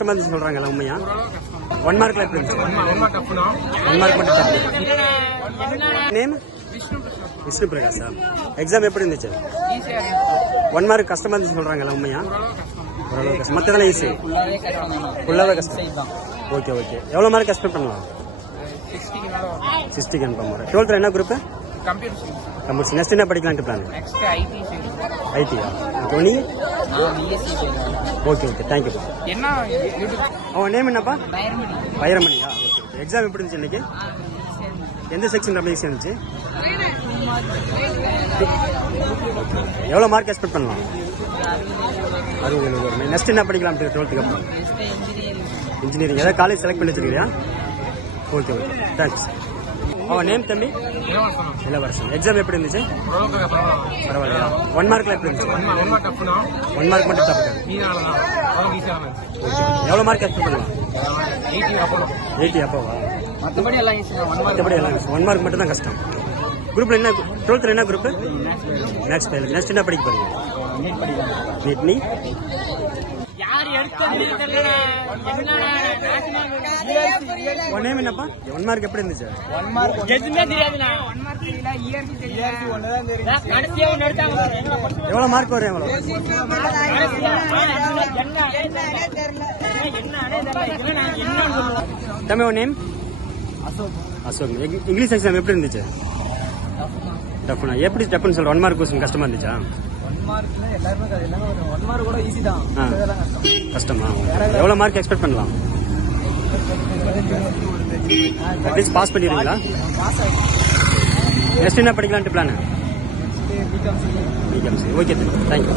கஷ்டமா சொல்றாங்கல்ல உண்மையா? 1 மார்க்ல எப்படி இருந்துச்சு? 1 மார்க் மட்டும் தப்பு. நேம் விஷ்ணு பிரகாஷா. எக்ஸாம் எப்படி இருந்துச்சு? 1 மார்க் கஷ்டமா இருந்துச்சு சொல்றாங்கல்ல உண்மையா? ஓரளவு கஷ்டம். மற்றதெல்லாம் ஈஸி, ஃபுல்லாவே கஷ்டம். Okay okay. எவ்வளோ மார்க் எக்ஸ்பெக்ட் பண்ணலாம்? 60 கன்ஃபார்ம் வரும். 12th என்ன குரூப்? கம்ப்யூட்டர். நெக்ஸ்ட் என்ன படிக்கலான்ட்டு பிளான்? ஐடியா. நீ? Okay okay, thank you. அவன் நேம் என்னப்பா? வைரமணியா. Okay okay. எக்ஸாம் எப்படி இருந்துச்சு இன்னைக்கு? எந்த செக்ஷன் ரொம்ப ஈஸியாக இருந்துச்சு? எவ்வளோ மார்க் எக்ஸ்பெக்ட் பண்ணலாம்? 60. நெக்ஸ்ட் என்ன படிக்கலாம் 12th அப்புறம்? இன்ஜினியரிங். ஏதாவது காலேஜ் செலக்ட் பண்ணி வச்சிருக்கியா? Okay okay, thanks. அவன் நேம் தம்பி? இளவரசன். எக்ஸாம் எப்படி இருந்துச்சு? பரவாயில்லையா? 1 மார்க்ல எப்படி இருந்துச்சு? 1 மார்க் மட்டும் தப்பு. எவ்வளோ மார்க் எக்ஸ்பெக்ட் பண்ணலாம்? 80 அப்போவா? மற்றபடி எல்லாம் 1 மார்க் மட்டும் தான் கஷ்டம். குரூப்ல என்ன 12th என்ன குரூப்? Maths biology. நெக்ஸ்ட் என்ன படிக்க போறீங்க? நீட். நீ? உன் நேம் என்னப்பா? 1 மார்க் எப்படி இருந்துச்சு? 1 மார்க் எதுமே தெரியாதுண்ணா. 1 மார்க் தெரியல. இயர்க்கு தெரியல. ஒண்ணுதான் தெரியும். கடைசியா ஒன்னு எடுத்தாங்க. எவ்வளவு மார்க் வரும்? எவ்வளவு? தம்பி உன் நேம்? அசோக். இங்கிலீஷ் எக்ஸாம் எப்படி இருந்துச்சு? டஃப்னா. எப்படி டஃப்னு சொல்ற? 1 மார்க் கொஸ்டின் கஷ்டமா இருந்துச்சா? 1 மார்க்ல எல்லாரும் 1 மார்க் கூட ஈஸி தான். கஷ்டமா? எவ்வளவு மார்க் எக்ஸ்பெக்ட் பண்ணலாம்? அட்லீஸ்ட் பாஸ் பண்ணிடுவீங்களா? நெக்ஸ்ட் என்ன படிக்கலான்ட்டு பிளான்? பிகாம். Okay, thank you.